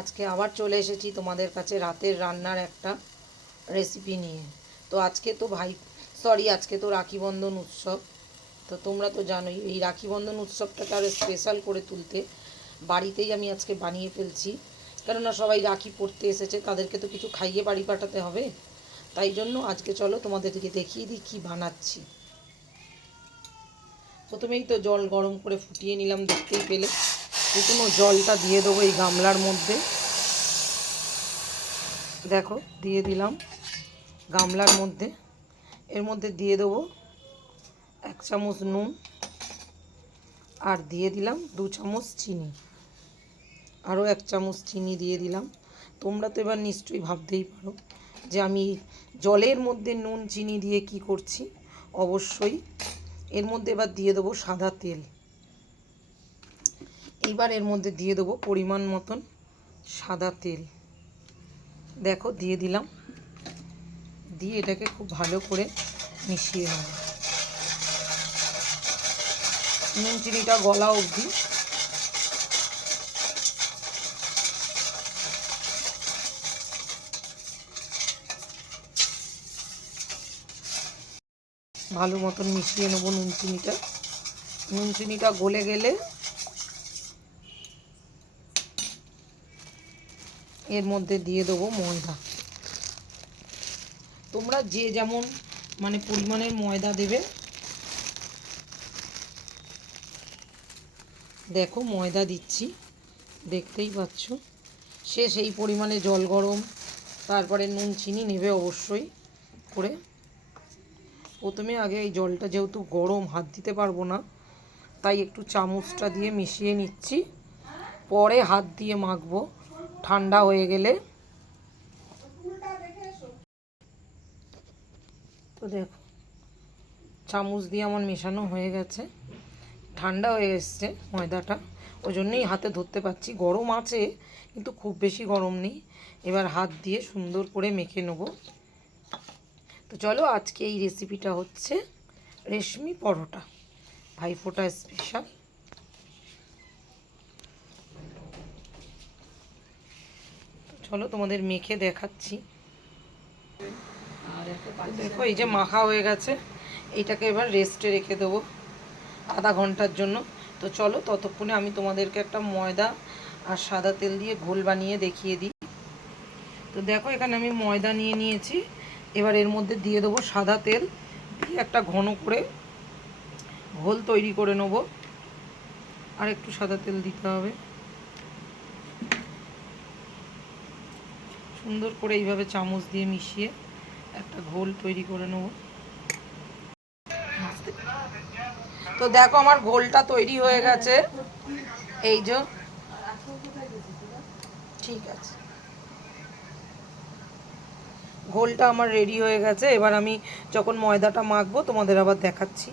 আজকে আবার চলে এসেছি তোমাদের কাছে রাতের রান্নার একটা রেসিপি নিয়ে। তো আজকে তো ভাই সরি আজকে তো রাখি বন্ধন উৎসব। তো তোমরা তো জানোই, এই রাখি বন্ধন উৎসবটাকে আরও স্পেশাল করে তুলতে বাড়িতেই আমি আজকে বানিয়ে ফেলছি। কেননা সবাই রাখি পড়তে এসেছে, তাদেরকে তো কিছু খাইয়ে বাড়ি পাঠাতে হবে। তাই জন্য আজকে চলো তোমাদেরকে দেখিয়ে দিই কী বানাচ্ছি। প্রথমেই তো জল গরম করে ফুটিয়ে নিলাম, দেখতেই পেলে। প্রথমে জলটা দিয়ে দেবো এই গামলার মধ্যে। দেখো, দিয়ে দিলাম গামলার মধ্যে। এর মধ্যে দিয়ে দেবো এক চামচ নুন আর দিয়ে দিলাম দু চামচ চিনি। আরও এক চামচ চিনি দিয়ে দিলাম। তোমরা তো এবার নিশ্চয়ই ভাবতেই পারো যে আমি জলের মধ্যে নুন, চিনি দিয়ে কি করছি। অবশ্যই এর মধ্যে এবার দিয়ে দেবো সাদা তেল। এইবার এর মধ্যে দিয়ে দেবো পরিমাণ মতন সাদা তেল। দেখো, দিয়ে দিলাম। দিয়ে এটাকে খুব ভালো করে মিশিয়ে নেব। নুন, চিনিটা গলা অবধি। ভালো মতন মিশিয়ে নেব নুন, চিনিটা। নুন, চিনিটা গলে গেলে এর মধ্যে দিয়ে দেবো ময়দা। তোমরা যে যেমন মানে পরিমাণের ময়দা দেবে, দেখো ময়দা দিচ্ছি, দেখতেই পাচ্ছ। সে সেই পরিমাণে জল গরম, তারপরে নুন, চিনি নেবে অবশ্যই করে। প্রথমে আগে এই জলটা যেহেতু গরম, হাত দিতে পারব না, তাই একটু চামচটা দিয়ে মিশিয়ে নিচ্ছি। পরে হাত দিয়ে মাখবো। ঠান্ডা হয়ে গেলে। তো দেখো, চামচ দিয়ে আমার মেশানো হয়ে গেছে। ঠান্ডা হয়ে এসছে ময়দাটা। ওই জন্যই হাতে ধরতে পারছি। গরম আছে, কিন্তু খুব বেশি গরম নেই। এবার হাত দিয়ে সুন্দর করে মেখে নেব। তো চলো, আজকে এই রেসিপিটা হচ্ছে রেশমি পরোটা। ভাইফোঁটা স্পেশাল চলো তোমাদের মেখে দেখাচ্ছি। দেখো এই যে মাখা হয়ে গেছে এইটাকে এবার রেস্টে রেখে দেবো আধা ঘণ্টার জন্য। তো চলো ততক্ষণে আমি তোমাদেরকে একটা ময়দা আর সাদা তেল দিয়ে ঘোল বানিয়ে দেখিয়ে দিই। তো দেখো এখানে আমি ময়দা নিয়ে নিয়েছি। এবার এর মধ্যে দিয়ে দেবো সাদা তেল দিয়ে একটা ঘন করে ঘোল তৈরি করে নেব। আর একটু সাদা তেল দিতে হবে। সুন্দর করে এইভাবে চামচ দিয়ে মিশিয়ে একটা ঘোল তৈরি করে নেব। তো দেখো আমার ঘোলটা তৈরি হয়ে গেছে। এই যে। ঠিক আছে। ঘোলটা আমার রেডি হয়ে গেছে। এবার আমি যখন ময়দাটা মাখবো তোমাদের আবার দেখাচ্ছি।